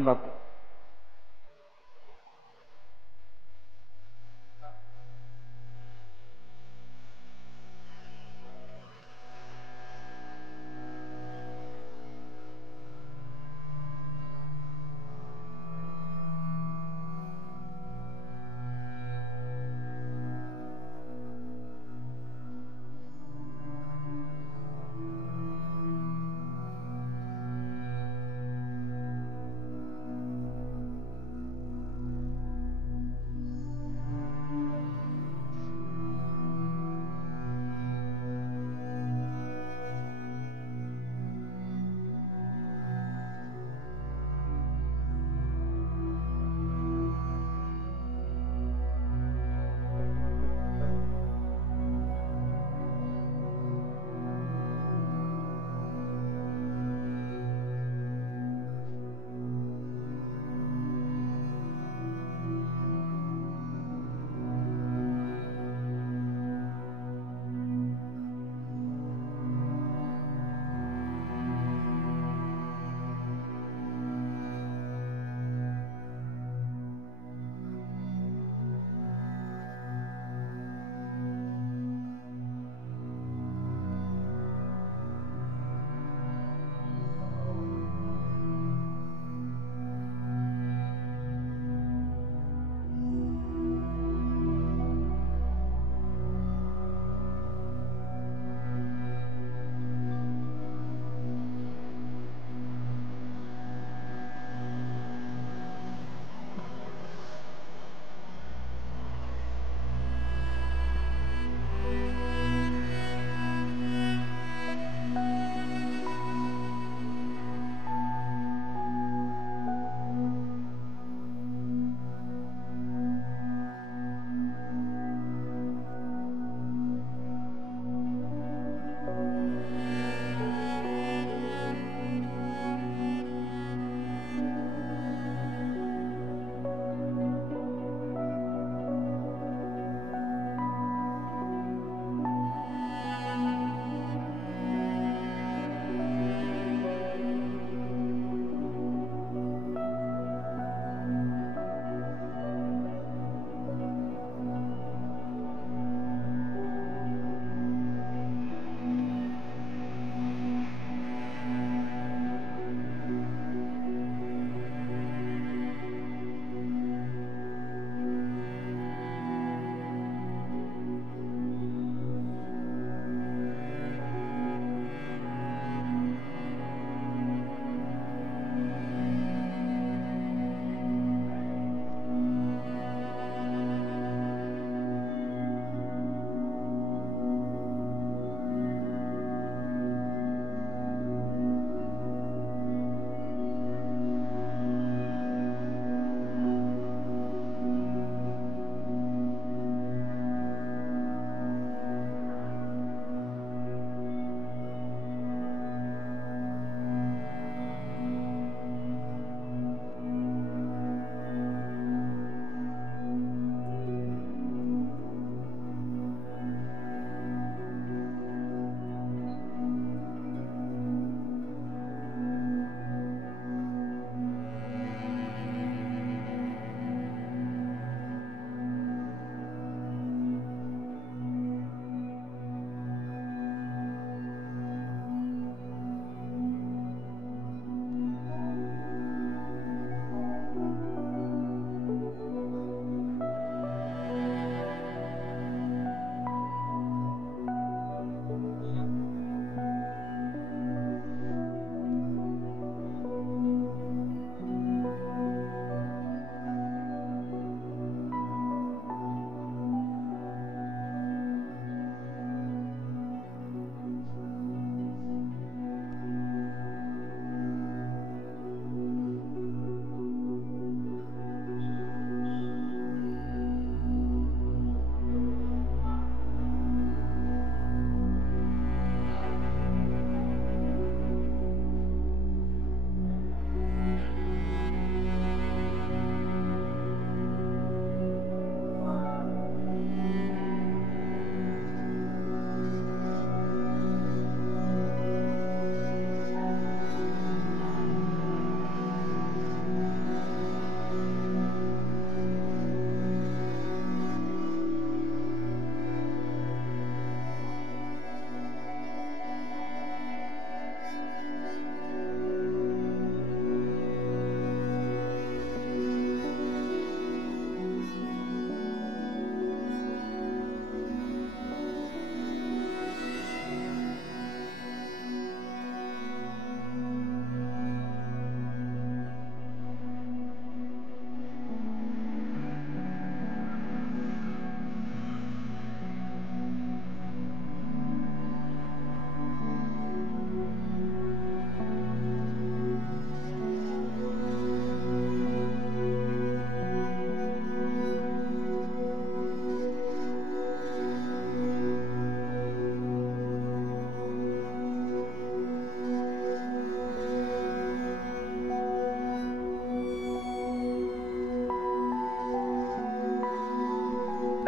lima.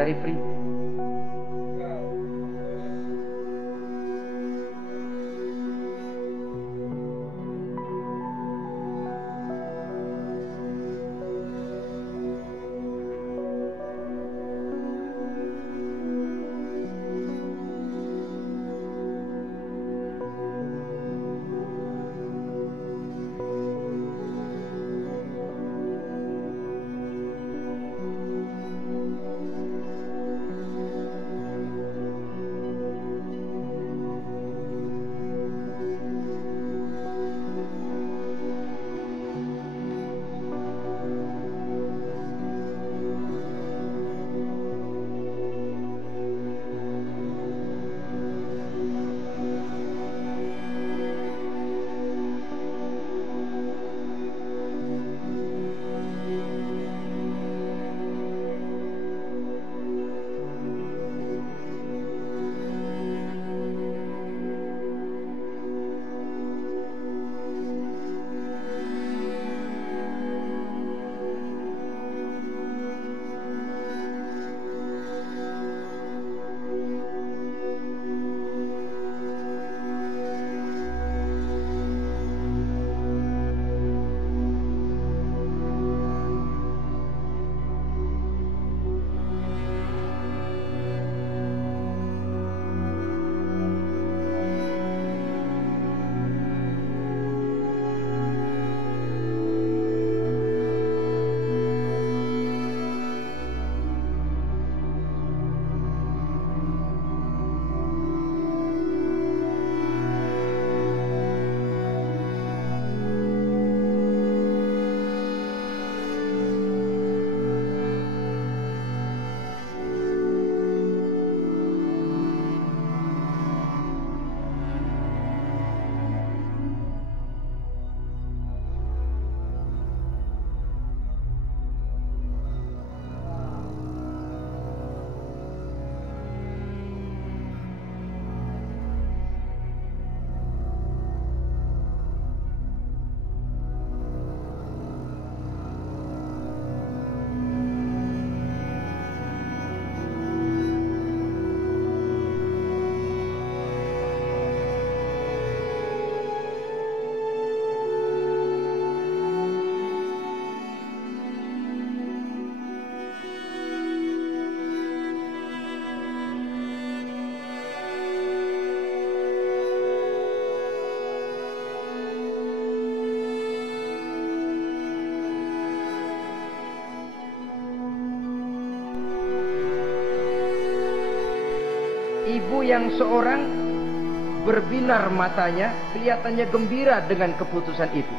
dari pribadi. Ibu yang seorang berbinar matanya, kelihatannya gembira dengan keputusan itu.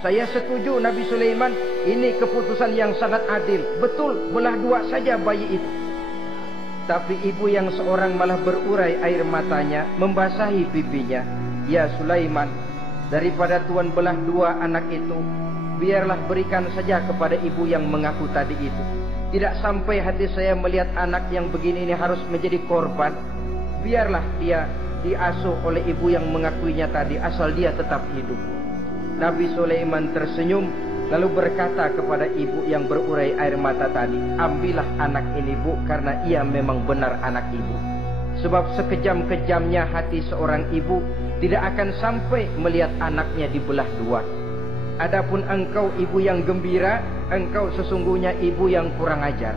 Saya setuju Nabi Sulaiman, ini keputusan yang sangat adil. Betul, belah dua saja bayi itu. Tapi ibu yang seorang malah berurai air matanya, membasahi pipinya. Ya Sulaiman, daripada Tuhan belah dua anak itu, biarlah berikan saja kepada ibu yang mengaku tadi itu. Tidak sampai hati saya melihat anak yang begini ini harus menjadi korban. Biarlah dia diasuh oleh ibu yang mengakuinya tadi, asal dia tetap hidup. Nabi Sulaiman tersenyum, lalu berkata kepada ibu yang berurai air mata tadi, ambillah anak ini bu, karena ia memang benar anak ibu. Sebab sekejam-kejamnya hati seorang ibu tidak akan sampai melihat anaknya dibelah dua. Adapun engkau ibu yang gembira, engkau sesungguhnya ibu yang kurang ajar.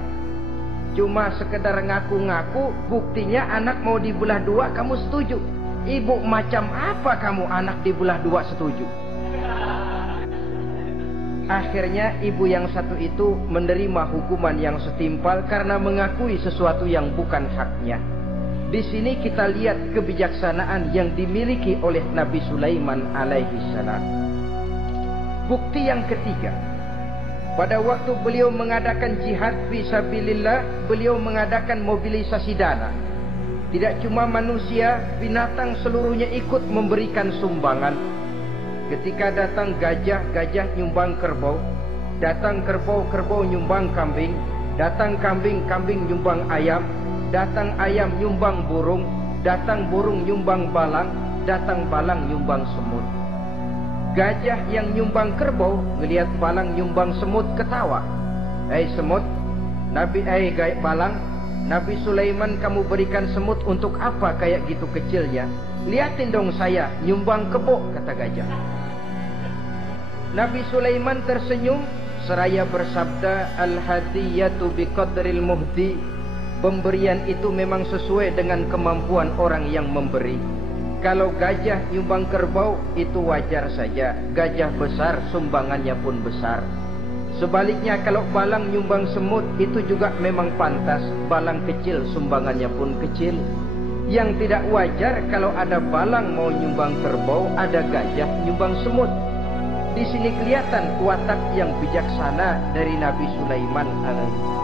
Cuma sekedar ngaku-ngaku, buktinya anak mau dibelah dua kamu setuju. Ibu macam apa kamu anak dibelah dua setuju? Akhirnya ibu yang satu itu menerima hukuman yang setimpal karena mengakui sesuatu yang bukan haknya. Di sini kita lihat kebijaksanaan yang dimiliki oleh Nabi Sulaiman alaihi salam. Bukti yang ketiga, pada waktu beliau mengadakan jihad fisabilillah, beliau mengadakan mobilisasi dana. Tidak cuma manusia, binatang seluruhnya ikut memberikan sumbangan. Ketika datang gajah, gajah nyumbang kerbau. Datang kerbau, kerbau nyumbang kambing. Datang kambing, kambing nyumbang ayam. Datang ayam nyumbang burung. Datang burung nyumbang balang. Datang balang nyumbang semut. Gajah yang nyumbang kerbau ngelihat balang nyumbang semut ketawa. Semut, balang, Nabi Sulaiman kamu berikan semut untuk apa kayak gitu kecilnya? Liatin dong saya nyumbang kebo, kata gajah. Nabi Sulaiman tersenyum seraya bersabda, al-hadiyatu biqadril muhdi. Pemberian itu memang sesuai dengan kemampuan orang yang memberi. Kalau gajah nyumbang kerbau itu wajar saja. Gajah besar sumbangannya pun besar. Sebaliknya kalau balang nyumbang semut itu juga memang pantas. Balang kecil sumbangannya pun kecil. Yang tidak wajar kalau ada balang mau nyumbang kerbau, ada gajah nyumbang semut. Di sini kelihatan watak yang bijaksana dari Nabi Sulaiman alaihi.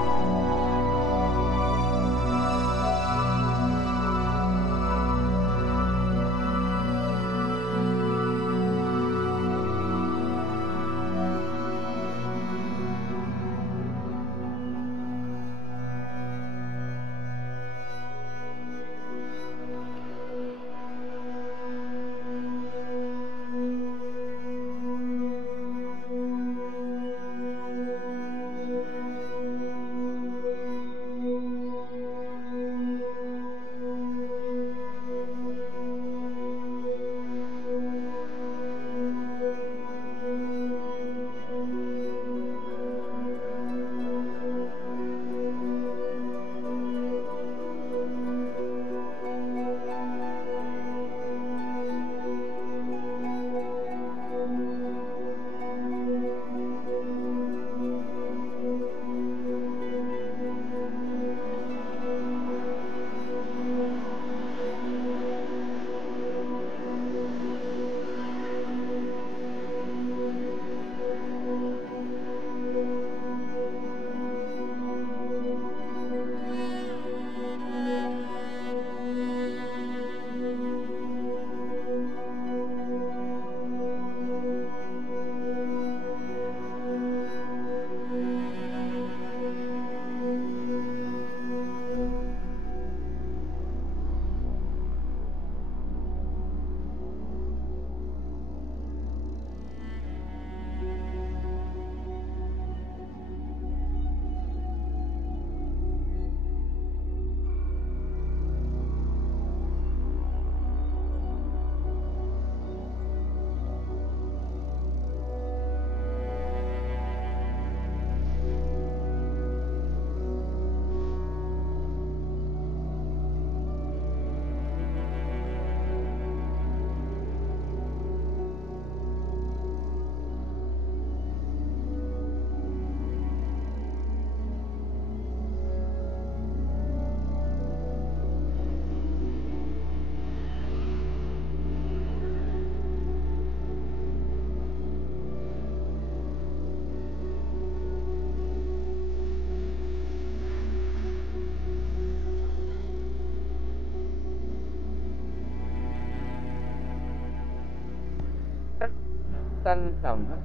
sama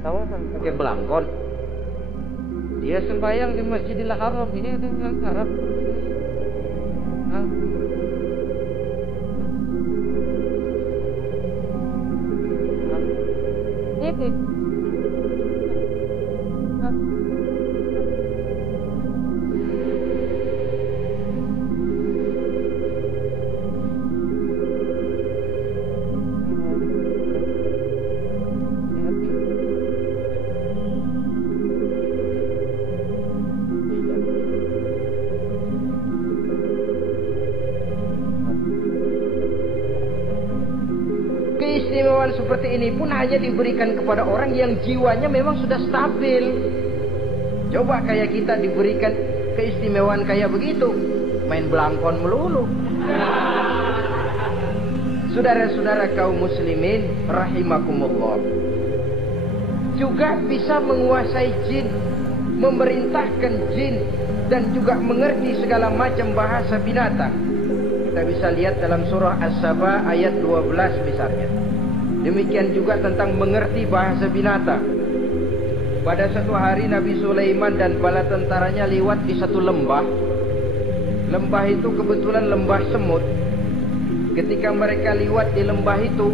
tahu pakai belangkon. Dia sembahyang di Masjidil Haram, ini dengan Arab. Ini keistimewaan seperti ini pun hanya diberikan kepada orang yang jiwanya memang sudah stabil. Coba kayak kita diberikan keistimewaan kayak begitu, main belangkon melulu. Saudara-saudara kaum muslimin rahimakumullah, juga bisa menguasai jin, memerintahkan jin, dan juga mengerti segala macam bahasa binatang. Kita bisa lihat dalam surah As-Saba ayat 12 misalnya. Demikian juga tentang mengerti bahasa binatang. Pada satu hari Nabi Sulaiman dan bala tentaranya lewat di satu lembah. Lembah itu kebetulan lembah semut. Ketika mereka lewat di lembah itu,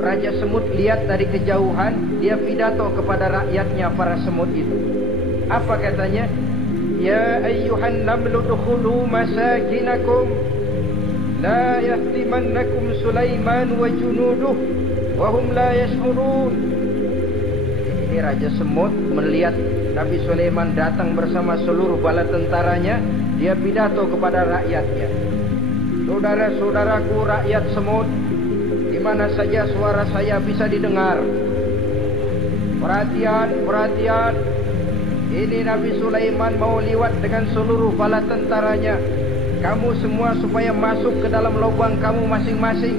Raja Semut lihat dari kejauhan dia pidato kepada rakyatnya para semut itu. Apa katanya? Ya ayyuhan namlu dukhulu masakinakum la yahtimannakum Sulaiman wa junuduh wa hum la yash'urun. Ini Raja Semut melihat Nabi Sulaiman datang bersama seluruh bala tentaranya. Dia pidato kepada rakyatnya. Saudara-saudaraku rakyat semut, di mana saja suara saya bisa didengar. Perhatian, perhatian. Ini Nabi Sulaiman mau liwat dengan seluruh bala tentaranya. Kamu semua supaya masuk ke dalam lubang kamu masing-masing.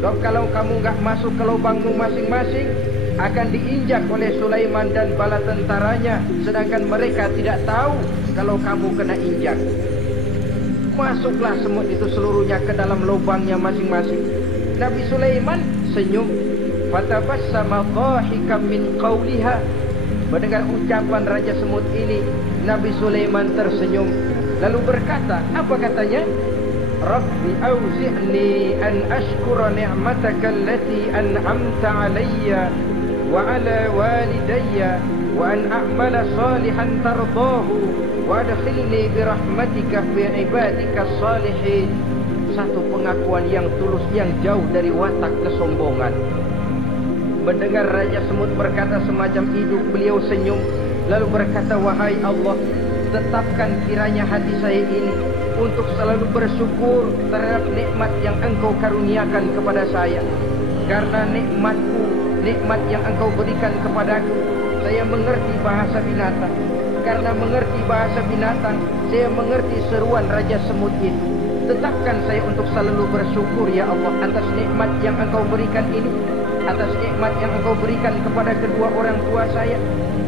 Kalau kamu nggak masuk ke lubangmu masing-masing, akan diinjak oleh Sulaiman dan bala tentaranya. Sedangkan mereka tidak tahu kalau kamu kena injak. Masuklah semut itu seluruhnya ke dalam lubangnya masing-masing. Nabi Sulaiman senyum. Fatabassama dhahikan min qawliha. Mendengar ucapan Raja Semut ini, Nabi Sulaiman tersenyum. Lalu berkata, apa katanya? Rabbi auzi'ni an ashkura ni'mataka allati an'amta alayya wa ala walidayya wa an a'mala salihan tardahu wa adkhilni birahmatika fi ibadika salihin. Satu pengakuan yang tulus yang jauh dari watak kesombongan. Mendengar Raja Semut berkata semacam itu, beliau senyum. Lalu berkata, wahai Allah, tetapkan kiranya hati saya ini untuk selalu bersyukur terhadap nikmat yang Engkau karuniakan kepada saya. Karena nikmatku, nikmat yang Engkau berikan kepadaku, saya mengerti bahasa binatang. Karena mengerti bahasa binatang, saya mengerti seruan Raja Semut itu. Tetapkan saya untuk selalu bersyukur ya Allah atas nikmat yang Engkau berikan ini, atas nikmat yang Engkau berikan kepada kedua orang tua saya,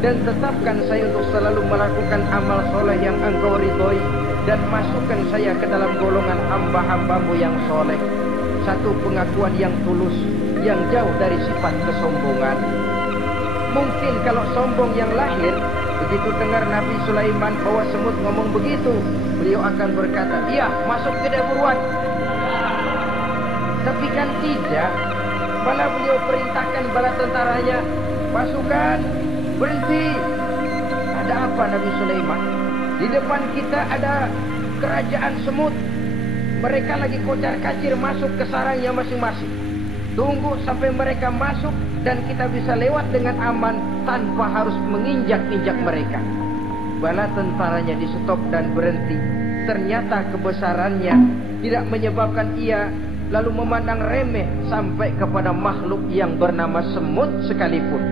dan tetapkan saya untuk selalu melakukan amal soleh yang Engkau ridhoi, dan masukkan saya ke dalam golongan hamba-hambamu yang soleh. Satu pengakuan yang tulus, yang jauh dari sifat kesombongan. Mungkin kalau sombong yang lahir, begitu dengar Nabi Sulaiman bawa semut ngomong begitu, beliau akan berkata, iya, masuk ke dia buruan. Tapi kan tidak. Malah beliau perintahkan bala tentaranya, pasukan, berhenti. Ada apa Nabi Sulaiman? Di depan kita ada kerajaan semut. Mereka lagi kocar-kacir masuk ke sarangnya masing-masing. Tunggu sampai mereka masuk dan kita bisa lewat dengan aman tanpa harus menginjak-injak mereka. Bala tentaranya di stop dan berhenti. Ternyata kebesarannya tidak menyebabkan ia lalu memandang remeh sampai kepada makhluk yang bernama semut sekalipun.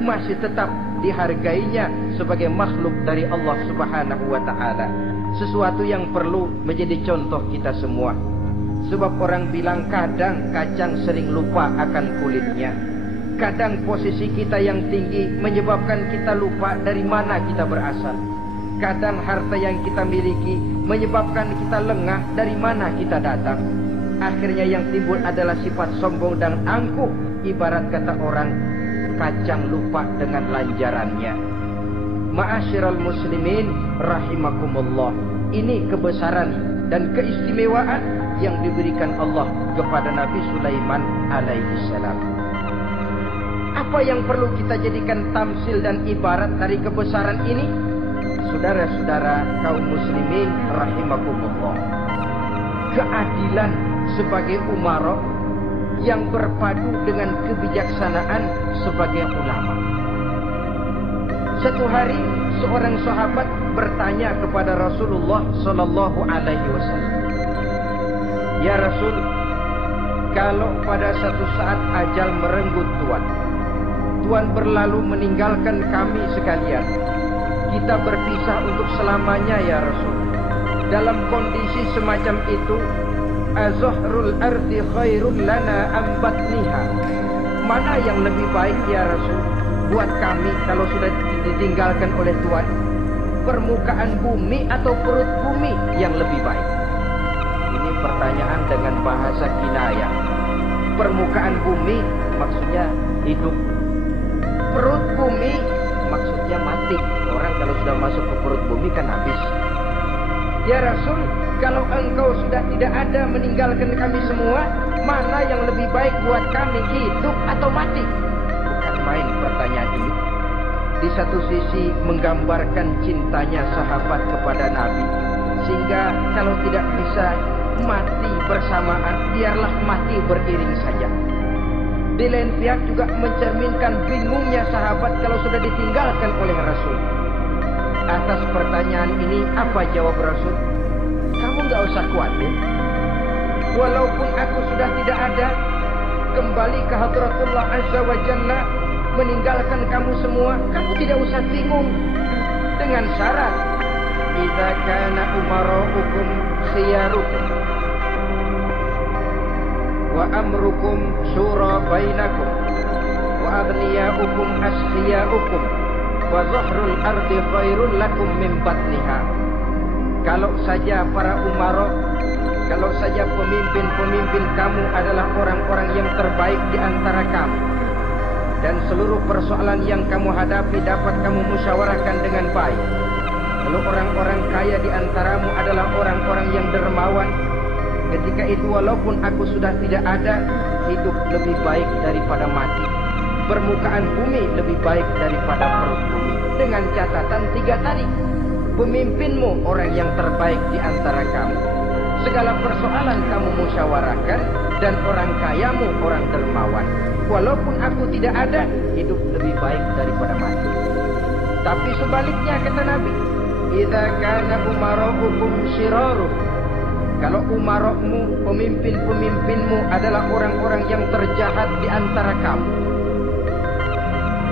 Masih tetap dihargainya sebagai makhluk dari Allah Subhanahu wa ta'ala. Sesuatu yang perlu menjadi contoh kita semua. Sebab orang bilang kadang kacang sering lupa akan kulitnya. Kadang posisi kita yang tinggi menyebabkan kita lupa dari mana kita berasal. Kadang harta yang kita miliki menyebabkan kita lengah dari mana kita datang. Akhirnya yang timbul adalah sifat sombong dan angkuh. Ibarat kata orang, kacang lupa dengan lanjarannya. Ma'asyiral muslimin rahimakumullah. Ini kebesaran dan keistimewaan yang diberikan Allah kepada Nabi Sulaiman alaihi salam. Apa yang perlu kita jadikan tamsil dan ibarat dari kebesaran ini? Saudara-saudara kaum muslimin rahimakumullah. Keadilan sebagai umarok yang berpadu dengan kebijaksanaan sebagai ulama. Satu hari seorang sahabat bertanya kepada Rasulullah sallallahu alaihi wasallam, "Ya Rasul, kalau pada satu saat ajal merenggut Tuhan berlalu meninggalkan kami sekalian, kita berpisah untuk selamanya ya Rasul. Dalam kondisi semacam itu, azahrul ardi khairul lana am batniha. Mana yang lebih baik ya Rasul buat kami kalau sudah ditinggalkan oleh Tuhan? Permukaan bumi atau perut bumi yang lebih baik?" Ini pertanyaan dengan bahasa kinayah. Permukaan bumi maksudnya hidup. Perut bumi maksudnya mati. Orang kalau sudah masuk ke perut bumi kan habis. "Ya Rasul, kalau engkau sudah tidak ada meninggalkan kami semua, mana yang lebih baik buat kami, hidup atau mati?" Bukan main pertanyaan ini. Di satu sisi menggambarkan cintanya sahabat kepada Nabi, sehingga kalau tidak bisa mati bersamaan, biarlah mati beriring saja. Di lain pihak juga mencerminkan bingungnya sahabat kalau sudah ditinggalkan oleh Rasul. Atas pertanyaan ini apa jawab Rasul? Kamu gak usah khawatir. Walaupun aku sudah tidak ada, kembali ke Hadratullah Azza wa Jalla, meninggalkan kamu semua, kamu tidak usah bingung. Dengan syarat, idza kana umara'ukum khiyarukum wa amrukum syura bainakum wa aghniya'ukum askhiya'ukum wa zahrul ardi khairun lakum min batniha. Kalau saja para umara, kalau saja pemimpin-pemimpin kamu adalah orang-orang yang terbaik di antara kamu, dan seluruh persoalan yang kamu hadapi dapat kamu musyawarahkan dengan baik, lalu orang-orang kaya di antaramu adalah orang-orang yang dermawan, ketika itu walaupun aku sudah tidak ada, hidup lebih baik daripada mati, permukaan bumi lebih baik daripada perut bumi. Dengan catatan 3 tadi, pemimpinmu orang yang terbaik di antara kamu, segala persoalan kamu musyawarahkan, dan orang kayamu orang dermawan. Walaupun aku tidak ada, hidup lebih baik daripada mati. Tapi sebaliknya kata Nabi, idza kana umara'ukum syiraruh, kalau umara'mu, pemimpin-pemimpinmu adalah orang-orang yang terjahat di antara kamu,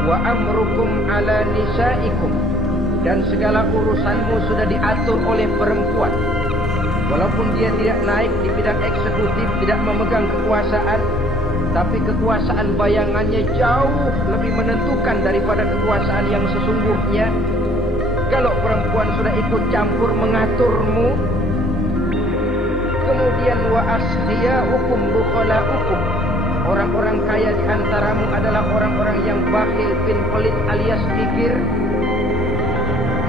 wa amrukum ala nisaikum, dan segala urusanmu sudah diatur oleh perempuan, walaupun dia tidak naik di bidang eksekutif, tidak memegang kekuasaan, tapi kekuasaan bayangannya jauh lebih menentukan daripada kekuasaan yang sesungguhnya. Kalau perempuan sudah ikut campur mengaturmu, kemudian wa askhiya'ukum bukhala'ukum, orang-orang kaya di antaramu adalah orang-orang yang bakhil bin pelit alias kikir,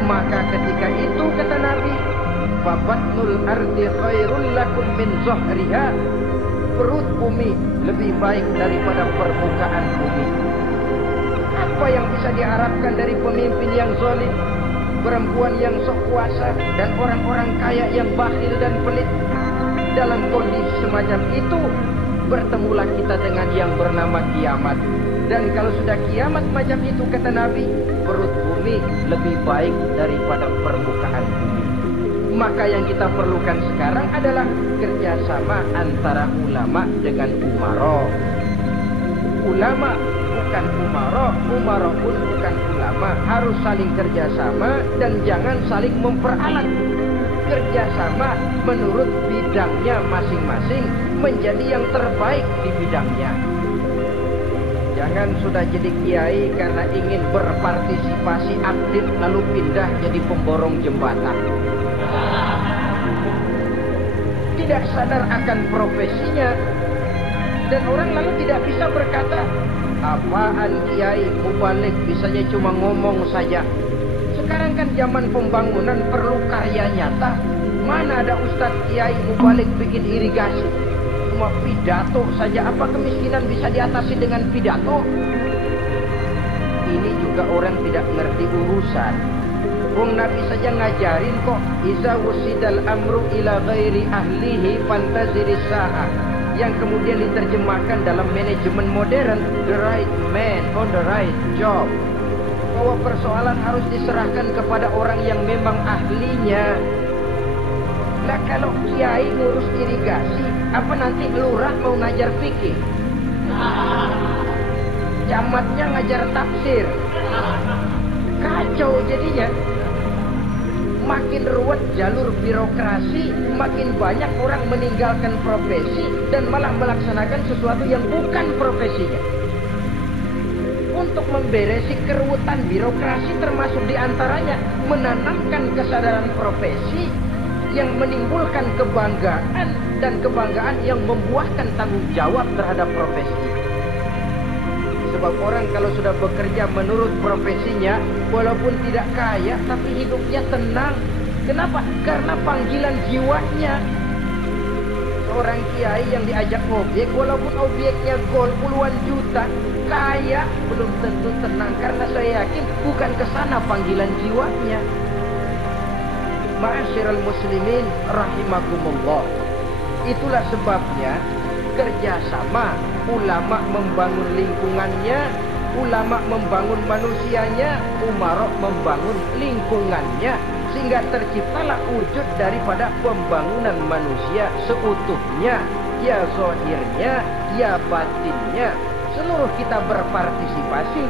maka ketika itu kata Nabi, fabatnul ardi khairul lakum min zahriha, perut bumi lebih baik daripada permukaan bumi. Apa yang bisa diharapkan dari pemimpin yang zalim, perempuan yang sok kuasa, dan orang-orang kaya yang bakhil dan pelit? Dalam kondisi semacam itu, bertemulah kita dengan yang bernama kiamat. Dan kalau sudah kiamat macam itu kata Nabi, perut bumi lebih baik daripada permukaan bumi. Maka yang kita perlukan sekarang adalah kerjasama antara ulama dengan umara. Ulama bukan umara, umara pun bukan ulama. Harus saling kerjasama dan jangan saling memperalat. Kerjasama menurut bidangnya masing-masing, menjadi yang terbaik di bidangnya. Jangan sudah jadi kiai karena ingin berpartisipasi aktif lalu pindah jadi pemborong jembatan. Tidak sadar akan profesinya, dan orang lalu tidak bisa berkata, apaan kiai mubalik bisanya cuma ngomong saja. Sekarang kan zaman pembangunan perlu karya nyata. Mana ada ustadz kiai mubalik bikin irigasi, cuma pidato saja. Apa kemiskinan bisa diatasi dengan pidato? Ini juga orang tidak ngerti urusan. Wong Nabi saja ngajarin kok, iza wusidal amru ila ghairi ahlihi fantaziris sa'ah, yang kemudian diterjemahkan dalam manajemen modern, the right man on the right job, bahwa persoalan harus diserahkan kepada orang yang memang ahlinya. Nah kalau kiai ngurus irigasi, apa nanti lurah mau ngajar fikih, camatnya ngajar tafsir, kacau jadinya. Makin ruwet jalur birokrasi, makin banyak orang meninggalkan profesi dan malah melaksanakan sesuatu yang bukan profesinya. Untuk memberesi keruwetan birokrasi termasuk diantaranya menanamkan kesadaran profesi yang menimbulkan kebanggaan, dan kebanggaan yang membuahkan tanggung jawab terhadap profesi. Sebab orang kalau sudah bekerja menurut profesinya, walaupun tidak kaya tapi hidupnya tenang. Kenapa? Karena panggilan jiwanya. seorang kiai yang diajak objek, walaupun objeknya gol puluhan juta, kaya, belum tentu tenang, karena saya yakin bukan ke sana panggilan jiwanya. Ma'asyiral muslimin rahimakumullah. Itulah sebabnya kerjasama, ulama membangun lingkungannya, ulama membangun manusianya, umarok membangun lingkungannya, sehingga terciptalah wujud daripada pembangunan manusia seutuhnya, ya zahirnya, ya batinnya. Seluruh kita berpartisipasi.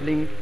Link.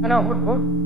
Ano, hud.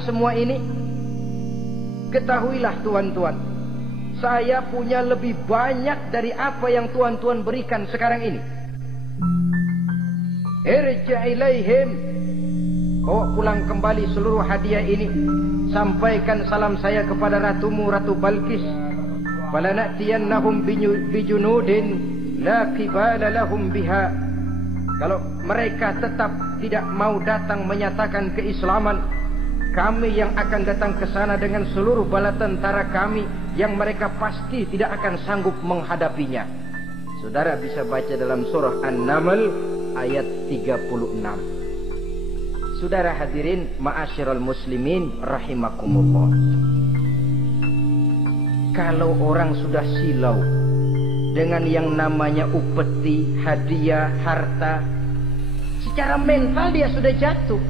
Semua ini, ketahuilah tuan-tuan, saya punya lebih banyak dari apa yang tuan-tuan berikan sekarang ini. Irja' ilaihim, bawa pulang kembali seluruh hadiah ini. Sampaikan salam saya kepada ratumu, Ratu Balqis. Falana'tiyannahum bijunudin la qibala lahum biha. Kalau mereka tetap tidak mau datang menyatakan keislaman, kami yang akan datang ke sana dengan seluruh bala tentara kami yang mereka pasti tidak akan sanggup menghadapinya. Saudara bisa baca dalam surah An-Naml ayat 36. Saudara hadirin ma'asyiral muslimin rahimakumullah. Kalau orang sudah silau dengan yang namanya upeti, hadiah, harta, secara mental dia sudah jatuh.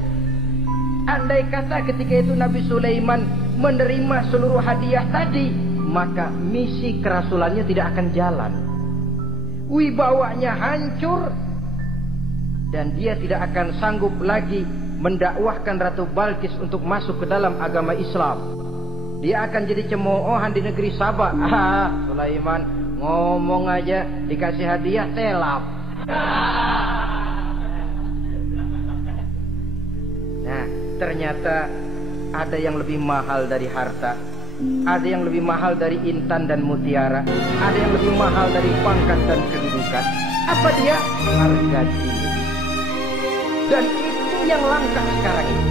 Andai kata ketika itu Nabi Sulaiman menerima seluruh hadiah tadi, maka misi kerasulannya tidak akan jalan. Wibawanya hancur dan dia tidak akan sanggup lagi mendakwahkan Ratu Balqis untuk masuk ke dalam agama Islam. Dia akan jadi cemoohan di negeri Sabah. Sulaiman ngomong aja dikasih hadiah telap. Nah, ternyata ada yang lebih mahal dari harta, ada yang lebih mahal dari intan dan mutiara, ada yang lebih mahal dari pangkat dan kedudukan. Apa dia? Harga diri. Dan itu yang langka sekarang ini.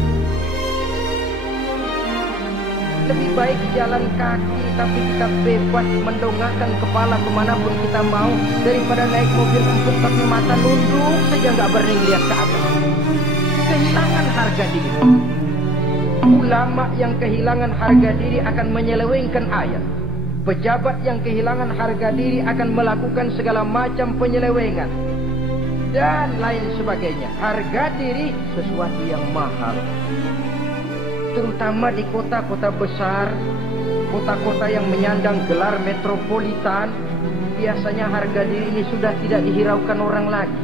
Lebih baik jalan kaki tapi kita bebas mendongakkan kepala kemanapun kita mau, daripada naik mobil empuk tapi mata nunduk saja nggak berani lihat ke atas. Kehilangan harga diri. Ulama yang kehilangan harga diri akan menyelewengkan ayat. Pejabat yang kehilangan harga diri akan melakukan segala macam penyelewengan dan lain sebagainya. Harga diri sesuatu yang mahal, terutama di kota-kota besar, kota-kota yang menyandang gelar metropolitan. Biasanya harga diri ini sudah tidak dihiraukan orang lagi.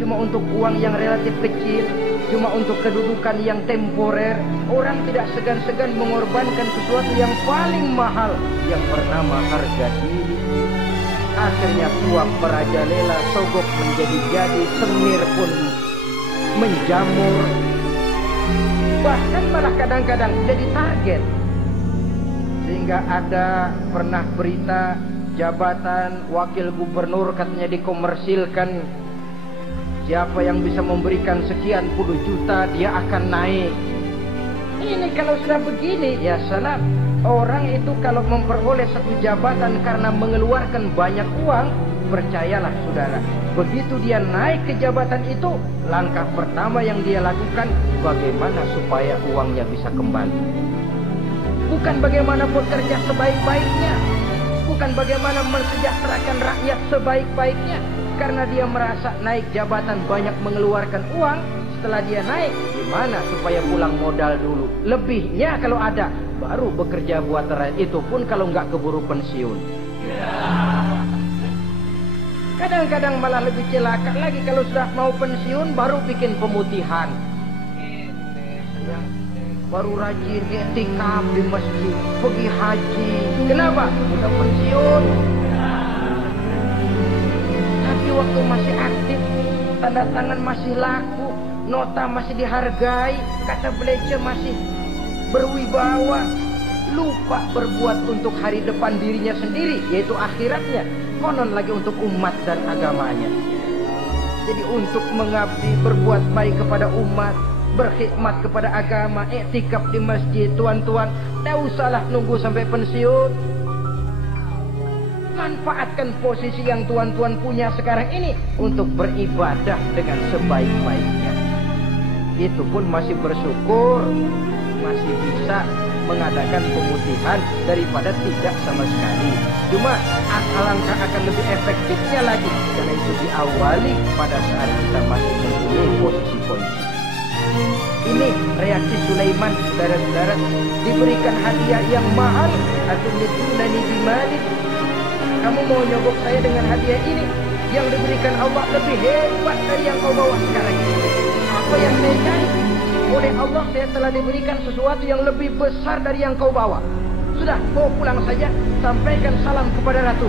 Cuma untuk uang yang relatif kecil, cuma untuk kedudukan yang temporer, orang tidak segan-segan mengorbankan sesuatu yang paling mahal yang bernama harga diri. Akhirnya tuak merajalela, sogok menjadi jadi, semir pun menjamur, bahkan malah kadang-kadang jadi target. Sehingga ada pernah berita jabatan wakil gubernur katanya dikomersilkan. Siapa yang bisa memberikan sekian puluh juta dia akan naik. Ini kalau sudah begini, ya salam. Orang itu kalau memperoleh satu jabatan karena mengeluarkan banyak uang, percayalah saudara, begitu dia naik ke jabatan itu, langkah pertama yang dia lakukan, bagaimana supaya uangnya bisa kembali. Bukan bagaimana bekerja sebaik-baiknya, bukan bagaimana mensejahterakan rakyat sebaik-baiknya. Karena dia merasa naik jabatan banyak mengeluarkan uang, setelah dia naik, gimana supaya pulang modal dulu. Lebihnya kalau ada, baru bekerja buat rakyat. Itu pun kalau nggak keburu pensiun. Kadang-kadang malah lebih celaka lagi, kalau sudah mau pensiun baru bikin pemutihan. Baru rajin i'tikaf di masjid, pergi haji. Kenapa? Udah pensiun. Waktu masih aktif, tanda tangan masih laku, nota masih dihargai, kata belajar masih berwibawa, lupa berbuat untuk hari depan dirinya sendiri, yaitu akhiratnya, konon lagi untuk umat dan agamanya. Jadi untuk mengabdi, berbuat baik kepada umat, berkhidmat kepada agama, i'tikaf di masjid, tuan-tuan, tak usahlah nunggu sampai pensiun. Manfaatkan posisi yang tuan-tuan punya sekarang ini untuk beribadah dengan sebaik-baiknya. Itu pun masih bersyukur, masih bisa mengadakan pemutihan daripada tidak sama sekali. Cuma alangkah akan lebih efektifnya lagi karena itu diawali pada saat kita masih mempunyai posisi-posisi. Ini reaksi Sulaiman, saudara-saudara. Diberikan hadiah yang mahal. Atumitsunani bimalin. Kamu mau nyogok saya dengan hadiah ini? Yang diberikan Allah lebih hebat dari yang kau bawa sekarang ini. Apa yang saya cari? Oleh Allah saya telah diberikan sesuatu yang lebih besar dari yang kau bawa. Sudah, kau pulang saja. Sampaikan salam kepada ratu.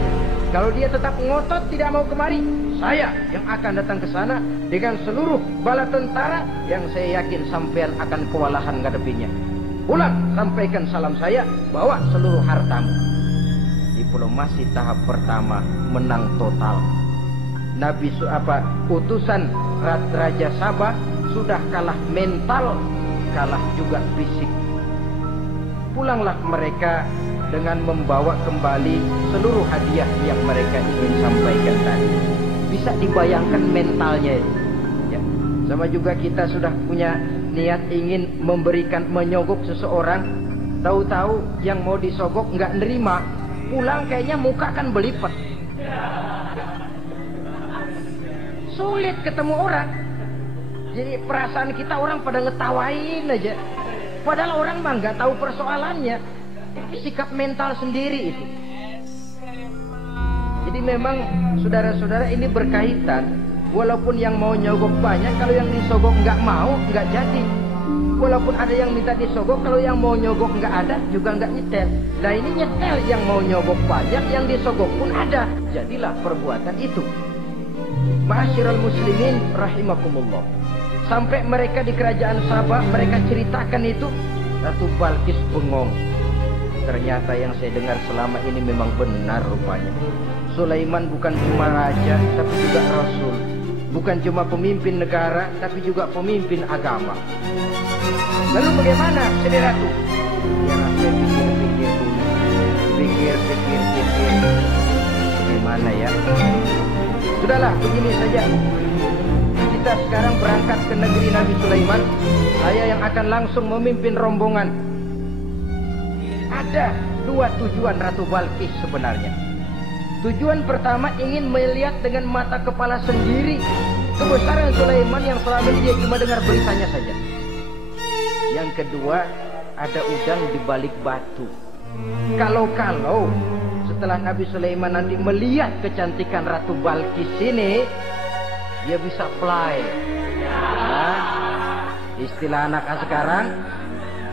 Kalau dia tetap ngotot tidak mau kemari, saya yang akan datang ke sana dengan seluruh bala tentara yang saya yakin sampean akan kewalahan ngadepinya. Pulang, sampaikan salam saya, bawa seluruh hartamu. Diplomasi tahap pertama menang total. Utusan Raja Sabah sudah kalah mental, kalah juga fisik. Pulanglah mereka dengan membawa kembali seluruh hadiah yang mereka ingin sampaikan tadi. Bisa dibayangkan mentalnya itu. Ya. Sama juga kita sudah punya niat ingin menyogok seseorang, tahu-tahu yang mau disogok nggak nerima, pulang kayaknya muka kan belipet. Sulit ketemu orang. Jadi perasaan kita orang pada ngetawain aja. Padahal orang mah nggak tahu persoalannya. Itu sikap mental sendiri itu. Jadi memang saudara-saudara ini berkaitan. Walaupun yang mau nyogok banyak, kalau yang disogok nggak mau, nggak jadi. Walaupun ada yang minta disogok, kalau yang mau nyogok nggak ada, juga nggak nyetel. Nah ini nyetel, yang mau nyogok banyak, yang disogok pun ada. Jadilah perbuatan itu. Ma'asyiral muslimin rahimakumullah. Sampai mereka di kerajaan Sabah, mereka ceritakan itu, Ratu Balkis bengong. Ternyata yang saya dengar selama ini memang benar rupanya. Sulaiman bukan cuma raja, tapi juga rasul. Bukan cuma pemimpin negara, tapi juga pemimpin agama. Lalu bagaimana, Saudara Ratu? Ya, saya pikir-pikir dulu. Pikir. Bagaimana ya? Sudahlah, begini saja. Kita sekarang berangkat ke negeri Nabi Sulaiman. Saya yang akan langsung memimpin rombongan. Ada dua tujuan Ratu Balkis sebenarnya. Tujuan pertama ingin melihat dengan mata kepala sendiri kebesaran Sulaiman yang selama ini dia cuma dengar beritanya saja. Yang kedua, ada udang di balik batu. Kalau setelah Nabi Sulaiman nanti melihat kecantikan Ratu Balkis ini, dia bisa fly. Nah, istilah anak sekarang,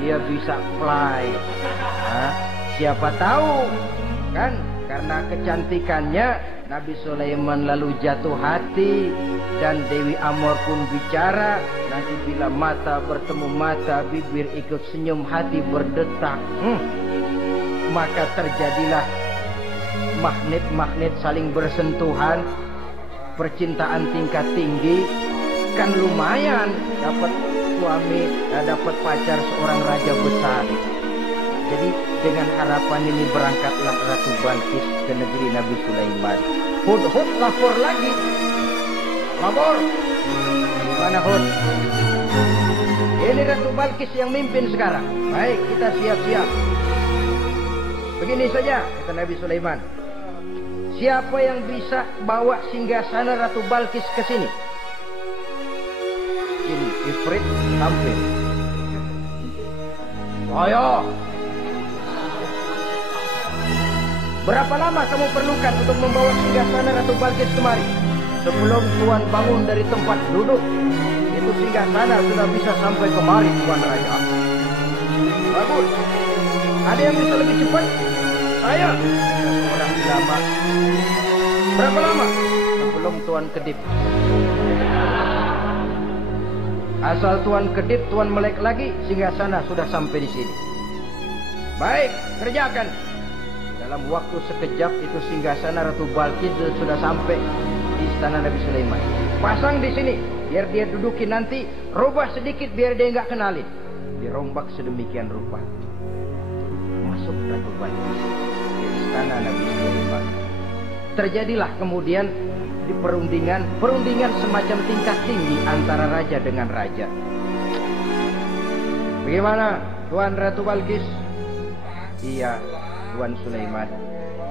dia bisa fly. Nah, siapa tahu kan? Karena kecantikannya Nabi Sulaiman lalu jatuh hati dan Dewi Amor pun bicara. Nanti bila mata bertemu mata, bibir ikut senyum, hati berdetak. Maka terjadilah magnet-magnet saling bersentuhan, percintaan tingkat tinggi. Kan lumayan dapat suami, dapat pacar seorang raja besar. Jadi dengan harapan ini berangkatlah Ratu Balkis ke negeri Nabi Sulaiman. Hud lapor lagi. Lapor. Mana Hud? Ini Ratu Balkis yang mimpin sekarang. Baik, kita siap-siap. Begini saja, kata Nabi Sulaiman. Siapa yang bisa bawa singgasana Ratu Balkis ke sini? Jin Ifrit tampil. Ayo. Berapa lama kamu perlukan untuk membawa singgasana Ratu Balkis kemari? Sebelum Tuan bangun dari tempat duduk, itu singgasana sudah bisa sampai kemari, Tuan Raja. Bagus. Ada yang bisa lebih cepat? Saya, seorang ulama. Berapa lama? Sebelum Tuan kedip. Asal Tuan kedip, Tuan melek lagi, singgasana sudah sampai di sini. Baik, kerjakan. Dalam waktu sekejap itu singgasana Ratu Balkis sudah sampai di istana Nabi Sulaiman. Pasang di sini, biar dia dudukin nanti, rubah sedikit biar dia nggak kenalin. Dirombak sedemikian rupa. Masuk Ratu Balkis di istana Nabi Sulaiman. Terjadilah kemudian di perundingan semacam tingkat tinggi antara raja dengan raja. Bagaimana, Tuan Ratu Balkis? Iya, Tuan Sulaiman.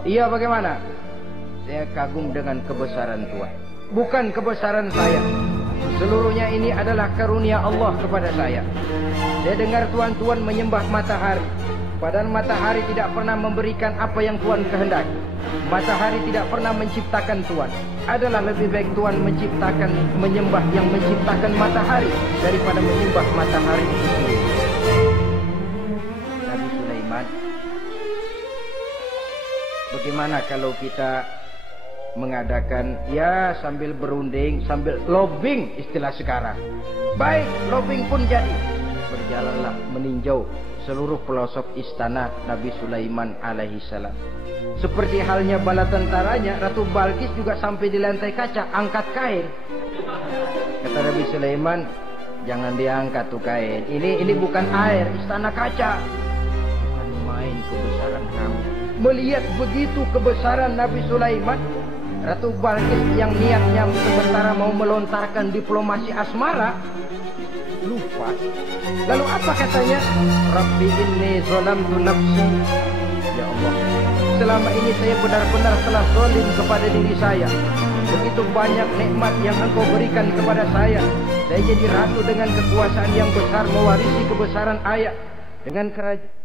Iya, bagaimana? Saya kagum dengan kebesaran Tuan. Bukan kebesaran saya. Seluruhnya ini adalah karunia Allah kepada saya. Saya dengar tuan-tuan menyembah matahari, padahal matahari tidak pernah memberikan apa yang Tuhan kehendaki. Matahari tidak pernah menciptakan Tuhan. Adalah lebih baik Tuhan menyembah yang menciptakan matahari daripada menyembah matahari itu sendiri. Nabi Sulaiman, bagaimana kalau kita mengadakan ya sambil berunding, sambil lobbying istilah sekarang. Baik, lobbying pun jadi. Berjalanlah meninjau seluruh pelosok istana Nabi Sulaiman alaihi salam. Seperti halnya bala tentaranya, Ratu Balkis juga sampai di lantai kaca, angkat kain. Kata Nabi Sulaiman, jangan diangkat tuh kain. Ini bukan air, istana kaca. Bukan main kebesaran kamu. Melihat begitu kebesaran Nabi Sulaiman, Ratu Balkis yang niatnya sementara mau melontarkan diplomasi asmara, lupa. Lalu apa katanya? Rabbi inni zalamtu nafsi. Ya Allah, selama ini saya benar-benar telah zalim kepada diri saya. Begitu banyak nikmat yang Engkau berikan kepada saya. Saya jadi ratu dengan kekuasaan yang besar, mewarisi kebesaran ayah dengan kerajaan.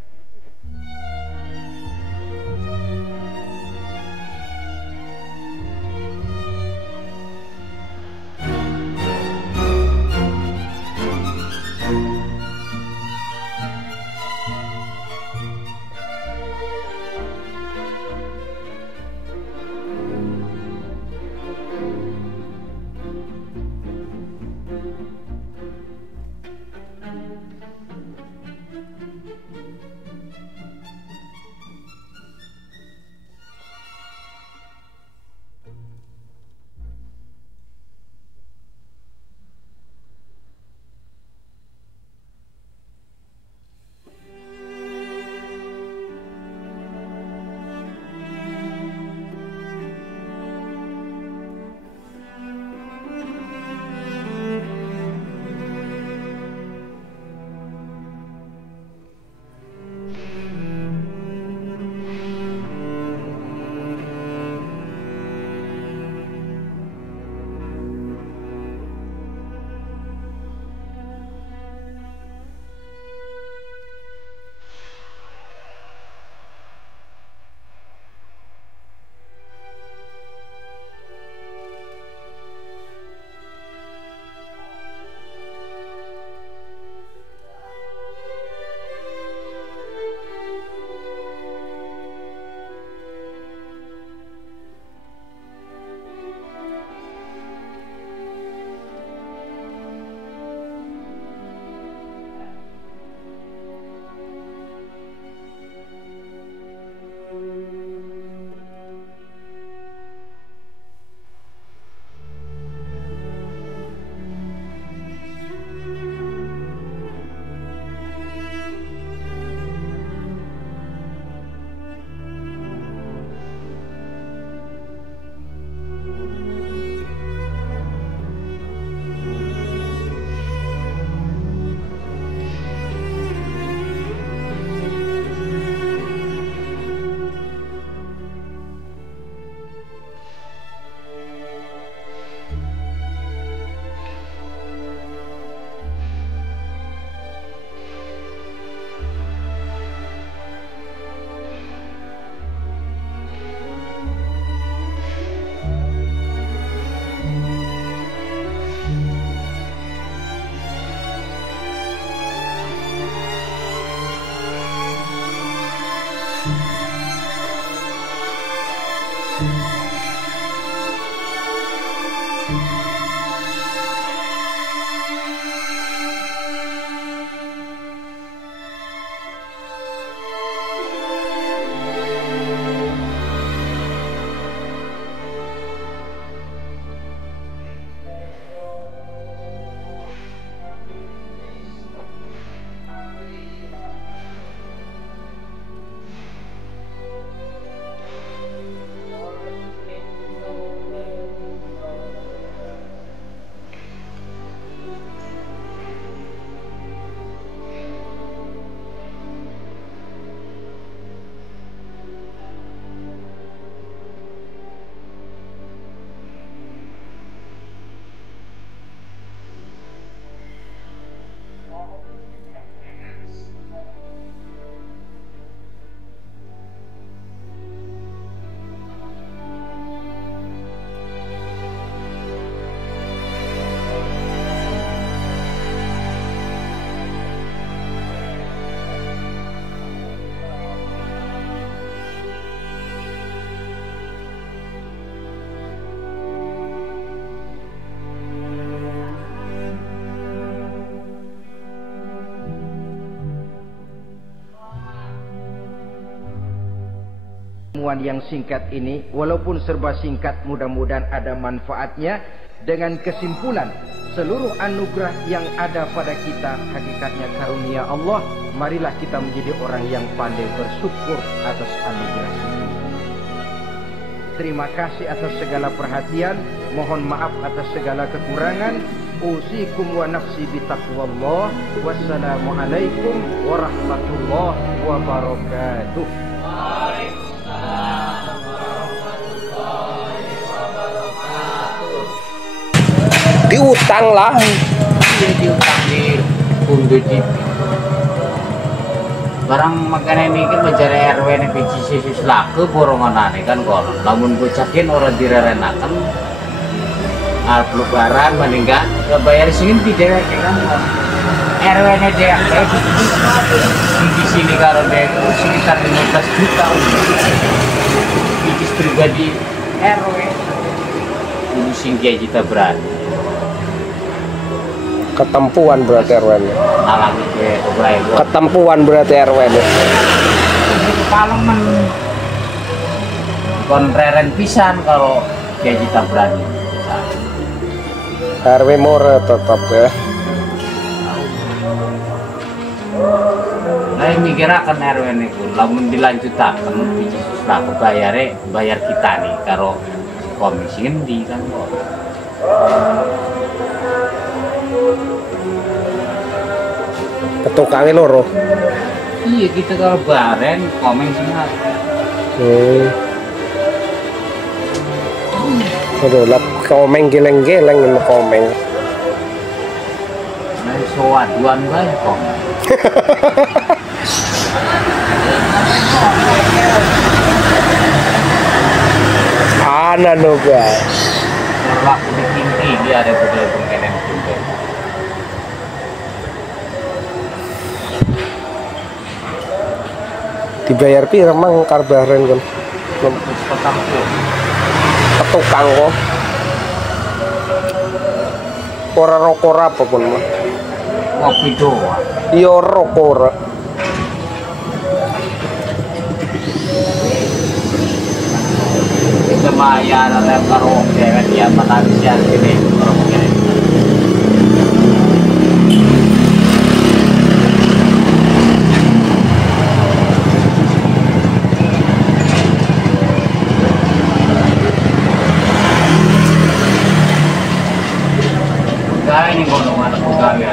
pertemuan yang singkat ini, walaupun serba singkat, mudah-mudahan ada manfaatnya. Dengan kesimpulan, seluruh anugerah yang ada pada kita hakikatnya karunia Allah. Marilah kita menjadi orang yang pandai bersyukur atas anugerah itu. Terima kasih atas segala perhatian. Mohon maaf atas segala kekurangan. Usikum wa nafsi bitaqwallah. Wassalamualaikum warahmatullahi wabarakatuh. Waalaikumsalam warahmatullahi wabarakatuh. Diutang lah. Iya, diutang di Pundu Cip. Barang makanya ini kan mencari RW ini PCC laku borongan kan kolon. Namun bocakin orang direrenakan alplu baran meninggal bayar sini tidak kan RW nya dia di sini kalau dia sekitar 15 juta biji pribadi RW ini singgia kita berani Ketempuan berarti RW-nya. alami ke Ketempuan berarti RW-nya. Kalau konreren pisan kalau dia kita berani. RW more tetap ya. Saya mikir akan RW ini pun, lamun dilanjutakan biji laku bayar kita nih, kalau komisi di kan kok. Ketukangnya loro. Iya kita kalau baren komen singat. Aduh, lap komeng geleng-geleng ini komeng. Nah, soaduan banyak komen. Ana no guys. Laku di kinti dia ada budaya pengkenen juga. Dibayar pi emang karbaren kan. Ketukang kok. Ora rokok apa pun mah. Kopi doang. Iya rokok ora. Kita maya ada karaoke kan dia habis ya sini karaoke. Ini golongan pegawai